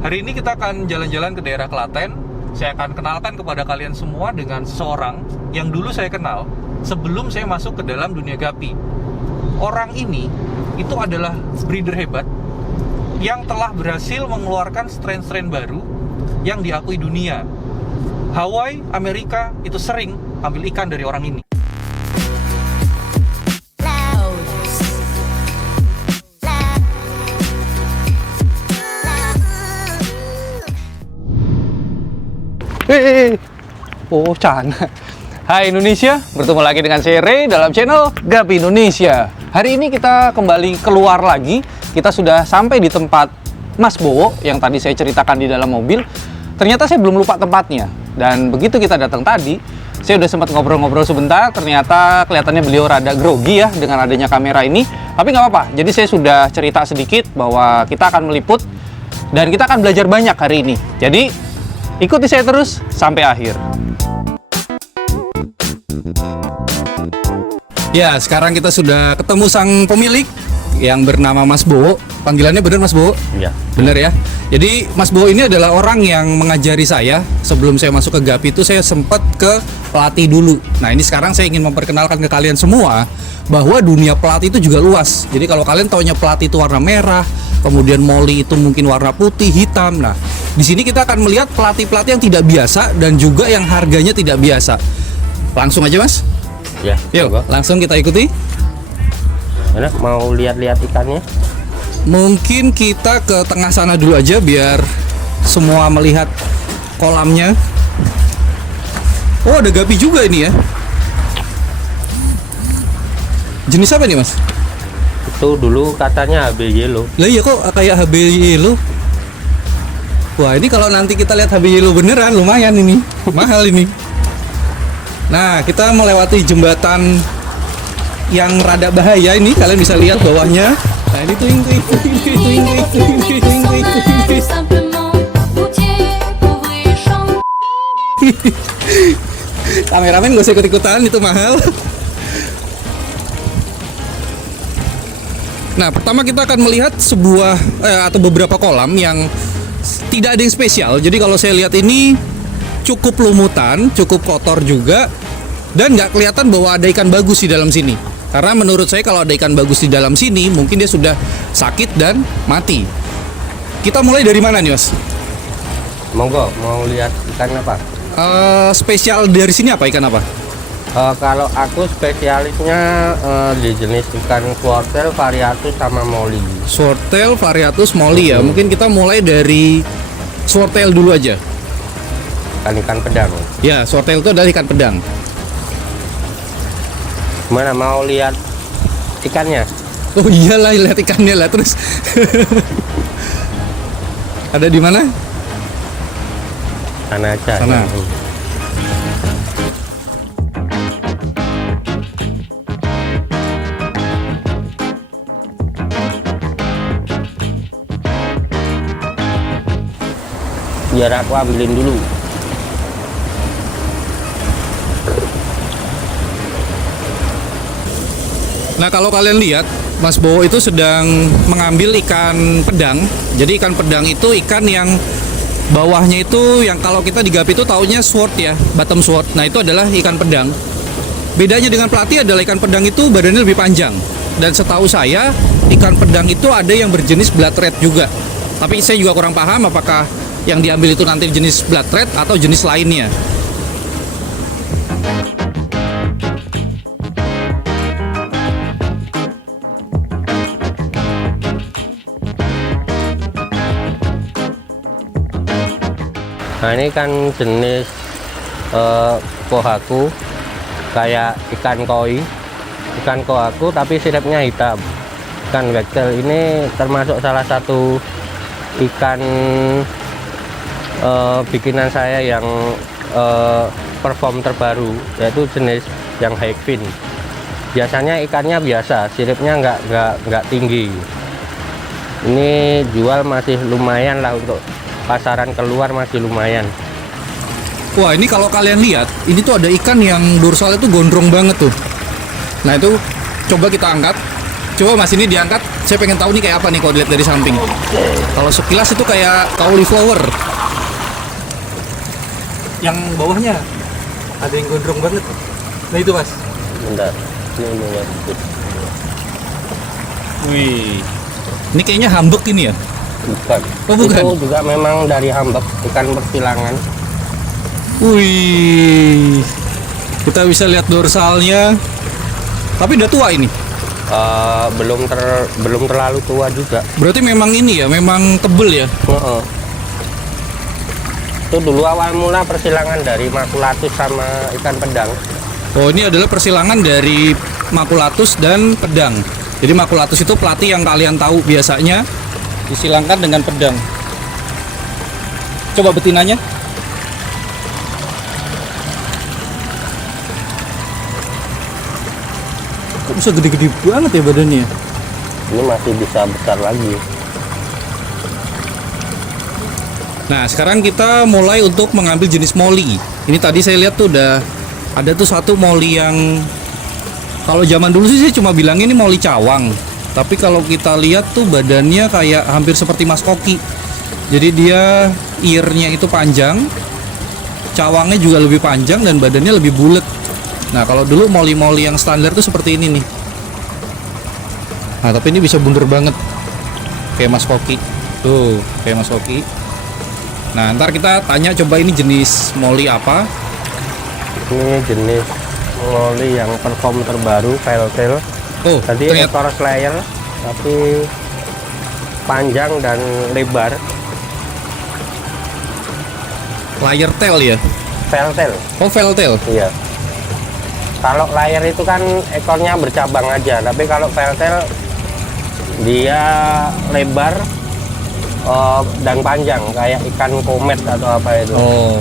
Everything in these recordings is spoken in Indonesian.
Hari ini kita akan jalan-jalan ke daerah Klaten. Saya akan kenalkan kepada kalian semua dengan seseorang yang dulu saya kenal sebelum saya masuk ke dalam dunia Gapi. Orang ini itu adalah breeder hebat yang telah berhasil mengeluarkan strain-strain baru yang diakui dunia. Hawaii, Amerika itu sering ambil ikan dari orang ini. Oh, Chan. Hai Indonesia, bertemu lagi dengan saya Ray dalam channel Gapi Indonesia. Hari ini kita kembali keluar lagi. Kita sudah sampai di tempat Mas Bowo yang tadi saya ceritakan di dalam mobil. Ternyata saya belum lupa tempatnya. Dan begitu kita datang tadi, saya udah sempat ngobrol-ngobrol sebentar. Ternyata kelihatannya beliau rada grogi ya dengan adanya kamera ini. Tapi nggak apa-apa. Jadi saya sudah cerita sedikit bahwa kita akan meliput dan kita akan belajar banyak hari ini. Jadi ikuti saya terus sampai akhir. Ya, sekarang kita sudah ketemu sang pemilik yang bernama Mas Bowo. Panggilannya benar Mas Bowo? Iya. Benar ya. Jadi Mas Bowo ini adalah orang yang mengajari saya. Sebelum saya masuk ke Gapi itu saya sempat ke pelatih dulu. Nah, ini sekarang saya ingin memperkenalkan ke kalian semua bahwa dunia pelatih itu juga luas. Jadi kalau kalian taunya pelatih itu warna merah, kemudian molly itu mungkin warna putih, hitam. Nah, di sini kita akan melihat pelatih-pelatih yang tidak biasa dan juga yang harganya tidak biasa. Langsung aja Mas. Ya. Yuk, langsung kita ikuti. Mana mau lihat-lihat ikannya? Mungkin kita ke tengah sana dulu aja biar semua melihat kolamnya. Oh, ada gapi juga ini ya. Jenis apa nih Mas? Itu dulu katanya HB Yellow. Lah iya kok kayak HB Yellow. Wah, ini kalau nanti kita lihat HB Yellow beneran lumayan ini. Mahal ini. Nah, kita melewati jembatan yang rada bahaya ini. Kalian bisa lihat bawahnya. Nah, ini tuing. Kameramen gak usah ikut-ikutan, itu mahal. Nah, pertama kita akan melihat sebuah atau beberapa kolam yang tidak ada yang spesial. Jadi kalau saya lihat ini cukup lumutan, cukup kotor juga, dan nggak kelihatan bahwa ada ikan bagus di dalam sini. Karena menurut saya kalau ada ikan bagus di dalam sini, mungkin dia sudah sakit dan mati. Kita mulai dari mana nih Mas? Monggo, mau lihat ikan apa? Spesial dari sini apa, ikan apa? Kalau aku spesialisnya di jenis ikan wortel, variatus sama molly. Swordtail, variatus, molly ya. Mungkin kita mulai dari swordtail dulu aja. Ikan pedang. Ya, swordtail itu adalah ikan pedang. Mana mau lihat ikannya? Oh iyalah, lihat ikannya lah terus. Ada di mana? Sana aja. Sana. Biar aku ambilin dulu. Nah, kalau kalian lihat, Mas Bowo itu sedang mengambil ikan pedang. Jadi ikan pedang itu ikan yang bawahnya itu yang kalau kita di Gapi itu taunya sword ya, bottom sword. Nah, itu adalah ikan pedang. Bedanya dengan pelatih adalah ikan pedang itu badannya lebih panjang. Dan setahu saya, ikan pedang itu ada yang berjenis blood red juga. Tapi saya juga kurang paham apakah yang diambil itu nanti jenis blood red atau jenis lainnya. Nah, ini kan jenis kohaku, kayak ikan koi, ikan kohaku tapi siripnya hitam. Ikan wektel ini termasuk salah satu ikan bikinan saya yang perform terbaru, yaitu jenis yang high fin. Biasanya ikannya biasa, siripnya nggak tinggi. Ini jual masih lumayan lah, untuk pasaran keluar masih lumayan. Wah, ini kalau kalian lihat, ini tuh ada ikan yang dorsalnya tuh gondrong banget tuh. Nah, itu coba kita angkat. Coba Mas, ini diangkat. Saya pengen tahu nih kayak apa nih kalau dilihat dari samping. Kalau sekilas itu kayak cauliflower. Yang bawahnya ada yang gondrong banget. Nah itu mas. Bentar. Ini ya. Wih. Ini kayaknya hambek ini ya? Bukan. Oh, bukan. Itu juga memang dari hambek, ikan persilangan. Wih. Kita bisa lihat dorsalnya. Tapi udah tua ini. Belum terlalu tua juga. Berarti memang ini ya, memang tebel ya? Heeh. Itu dulu awal mula persilangan dari makulatus sama ikan pedang. Oh, ini adalah persilangan dari makulatus dan pedang. Jadi makulatus itu pelatih yang kalian tahu biasanya disilangkan dengan pedang. Coba betinanya. Kok bisa gede-gede banget ya badannya? Ini masih bisa besar lagi. Nah, sekarang kita mulai untuk mengambil jenis moli. Ini tadi saya lihat tuh udah ada tuh satu moli yang kalau zaman dulu sih saya cuma bilang ini moli cawang. Tapi kalau kita lihat tuh badannya kayak hampir seperti mas koki. Jadi dia earnya itu panjang, cawangnya juga lebih panjang dan badannya lebih bulat. Nah, kalau dulu moli-moli yang standar tuh seperti ini nih. Nah, tapi ini bisa bunder banget. Kayak mas koki. Tuh, kayak mas koki. Nah, ntar kita tanya coba ini jenis moli apa. Ini jenis moli yang perform terbaru, Veltail. Oh, Tadi ternyata ekor slayer, tapi panjang dan lebar. layer tail ya. Veltail, Oh, veltail. iya. Kalau layer itu kan ekornya bercabang aja, tapi kalau veltail dia lebar dan panjang kayak ikan komet atau apa itu. Oh.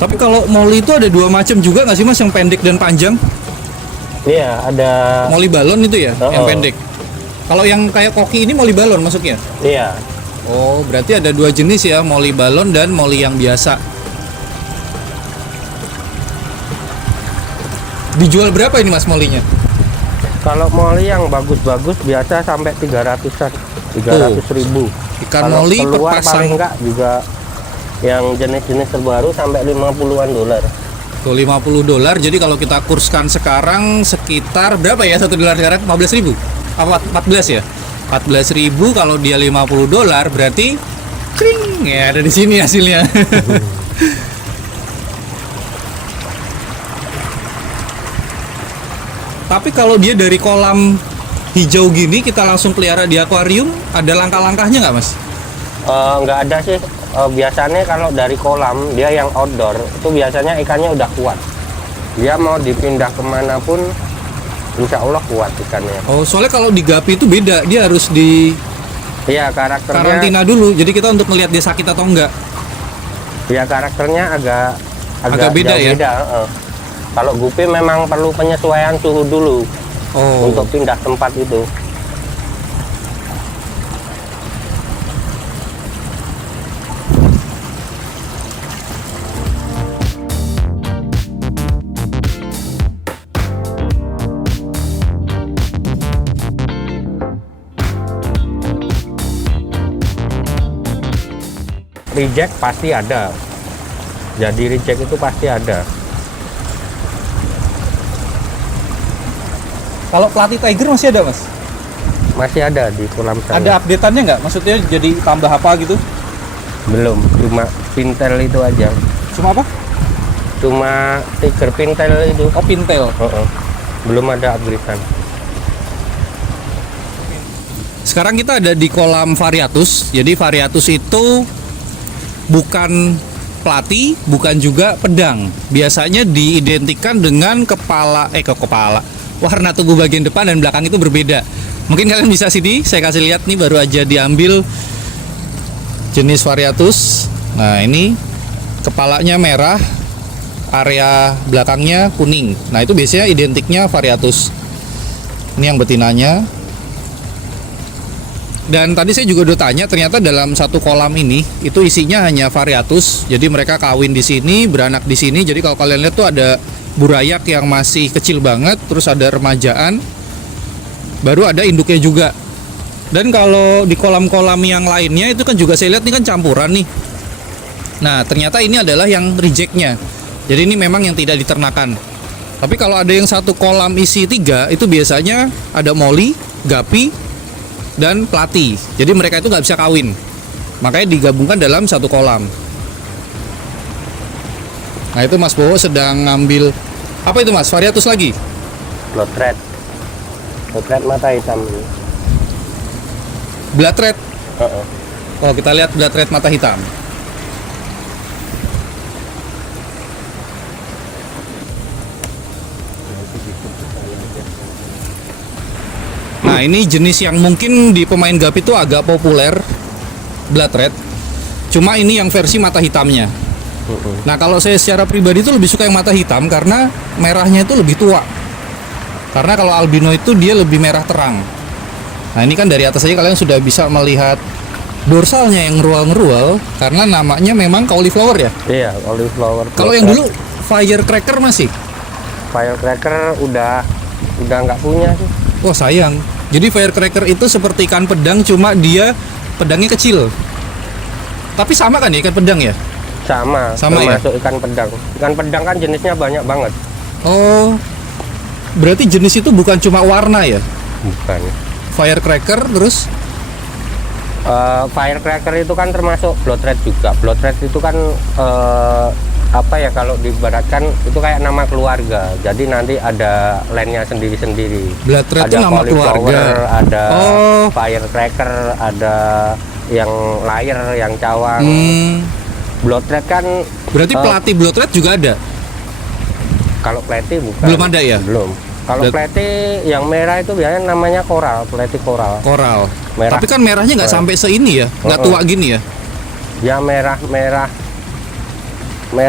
Tapi kalau moli itu ada dua macam juga nggak sih mas, yang pendek dan panjang? Iya, ada. Moli balon itu ya, yang Oh. pendek. Kalau yang kayak koki ini moli balon masuknya? Iya, Oh, berarti ada dua jenis ya, moli balon dan moli yang biasa. Dijual berapa ini mas molinya? kalau moli yang bagus-bagus biasa sampai 300-an, 300.000. Ikan Kalau moli per keluar pasang. paling enggak juga yang jenis-jenis terbaru sampai 50-an dolar. Tuh $50. Jadi kalau kita kurskan sekarang sekitar berapa ya $1 sekarang? 15.000? Apa 14 ya? 14.000 kalau dia $50 berarti kring ya, ada di sini hasilnya. Tapi kalau dia dari kolam hijau gini kita langsung pelihara di akuarium, ada langkah-langkahnya nggak mas? Nggak ada sih. Biasanya kalau dari kolam dia yang outdoor itu biasanya ikannya udah kuat. Dia mau dipindah kemanapun, insya Allah kuat ikannya. Oh, soalnya kalau di Gapi itu beda, dia harus di Iya, karakternya. karantina dulu. Jadi kita untuk melihat dia sakit atau enggak. Ya karakternya Agak beda jauh ya? beda, Kalau gupi memang perlu penyesuaian suhu dulu Oh. untuk pindah tempat itu. Reject pasti ada. Jadi reject itu pasti ada. Kalau pelatih Tiger masih ada mas? Masih ada di kolam sana. Ada updateannya nggak? Maksudnya jadi tambah apa gitu? Belum, cuma pintel itu aja. Cuma apa? Cuma tiger pintel itu. Oh, pintail. Belum ada upgradean. Sekarang kita ada di kolam Variatus. Jadi Variatus itu bukan pelati, bukan juga pedang. Biasanya diidentikan dengan kepala. Warna tubuh bagian depan dan belakang itu berbeda. Mungkin kalian bisa sini, saya kasih lihat nih, baru aja diambil jenis Variatus. Nah, ini kepalanya merah, area belakangnya kuning. Nah, itu biasanya identiknya Variatus. Ini yang betinanya. Dan tadi saya juga udah tanya, ternyata dalam satu kolam ini itu isinya hanya Variatus. Jadi mereka kawin di sini, beranak di sini. Jadi kalau kalian lihat tuh ada burayak yang masih kecil banget, terus ada remajaan, baru ada induknya juga. Dan kalau di kolam-kolam yang lainnya itu kan juga saya lihat ini kan campuran nih. Nah ternyata ini adalah yang rejectnya. Jadi ini memang yang tidak diternakan. Tapi kalau ada yang satu kolam isi 3, itu biasanya ada moli, gapi, dan plati. Jadi mereka itu nggak bisa kawin. Makanya digabungkan dalam satu kolam. Nah itu Mas Bowo sedang ngambil apa itu Mas? Variatus lagi? Blood red. Blood red mata hitam ini. Blood red. Heeh. Oh kita lihat blood red mata hitam. Nah ini jenis yang mungkin di pemain gapi itu agak populer, blood red. Cuma ini yang versi mata hitamnya. Nah kalau saya secara pribadi itu lebih suka yang mata hitam karena merahnya itu lebih tua. Karena kalau albino itu dia lebih merah terang. Nah ini kan dari atas aja kalian sudah bisa melihat dorsalnya yang ngerual-ngerual karena namanya memang cauliflower ya. Iya, cauliflower. Kalau yang dulu firecracker masih? Firecracker udah nggak punya sih. Wah sayang. Jadi firecracker itu seperti ikan pedang, cuma dia pedangnya kecil. Tapi sama kan ya ikan pedang ya? Sama ya? termasuk ikan pedang. Ikan pedang kan jenisnya banyak banget. Oh, berarti jenis itu bukan cuma warna ya? Bukan. Firecracker terus? Firecracker itu kan termasuk blood red juga. Blood red itu kan apa ya, kalau diibaratkan itu kayak nama keluarga. Jadi nanti ada line-nya sendiri-sendiri. Blood red itu Ada nama keluarga. cauliflower, ada Oh. firecracker, ada yang layer, yang cawang. Blood red kan Berarti pelatih blood red juga ada? kalau pleti bukan. Belum ada ya? Belum. Kalau pleti yang merah itu biasanya namanya koral, pleti koral. Koral. Merah. Tapi kan merahnya nggak sampai seini ya? Nggak tua gini ya? Ya merah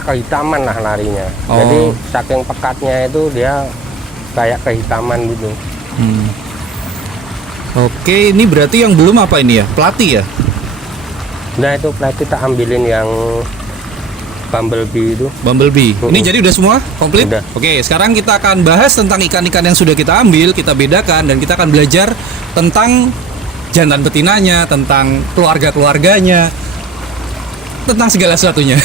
kehitaman lah larinya. Oh. Jadi saking pekatnya itu dia kayak kehitaman gitu. Oke, ini berarti yang belum apa ini ya? Pelatih ya? Nah itu pleti tak ambilin yang bumblebee itu. Bumblebee. Ini jadi udah semua? Komplit? Udah. Oke, sekarang kita akan bahas tentang ikan-ikan yang sudah kita ambil, kita bedakan, dan kita akan belajar tentang jantan betinanya, tentang keluarga-keluarganya, tentang segala sesuatunya.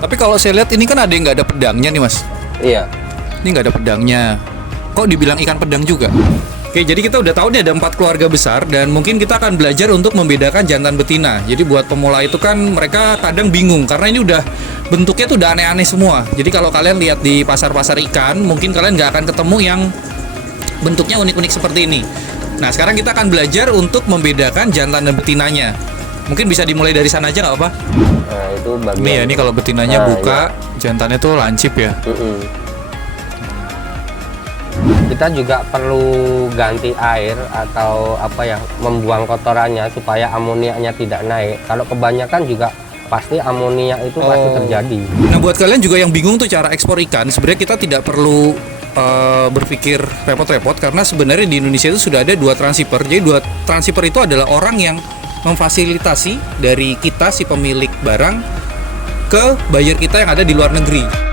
Tapi kalau saya lihat ini kan ada yang nggak ada pedangnya nih Mas. Iya. Ini nggak ada pedangnya. Kok dibilang ikan pedang juga? Oke, jadi kita udah tahu nih ada 4 keluarga besar dan mungkin kita akan belajar untuk membedakan jantan betina. Jadi buat pemula itu kan mereka kadang bingung karena ini udah bentuknya tuh udah aneh-aneh semua. Jadi kalau kalian lihat di pasar-pasar ikan, mungkin kalian nggak akan ketemu yang bentuknya unik-unik seperti ini. Nah, sekarang kita akan belajar untuk membedakan jantan dan betinanya. Mungkin bisa dimulai dari sana aja nggak apa? Nah itu bagian. Nih ya, ini kalau betinanya Nah, buka, jantannya tuh lancip ya. Kita juga perlu ganti air atau apa ya, membuang kotorannya supaya amoniaknya tidak naik. Kalau kebanyakan juga pasti amoniak itu pasti terjadi. Nah buat kalian juga yang bingung tuh cara ekspor ikan, sebenarnya kita tidak perlu berpikir repot-repot karena sebenarnya di Indonesia itu sudah ada 2 transhipper. Jadi 2 transhipper itu adalah orang yang memfasilitasi dari kita si pemilik barang ke buyer kita yang ada di luar negeri.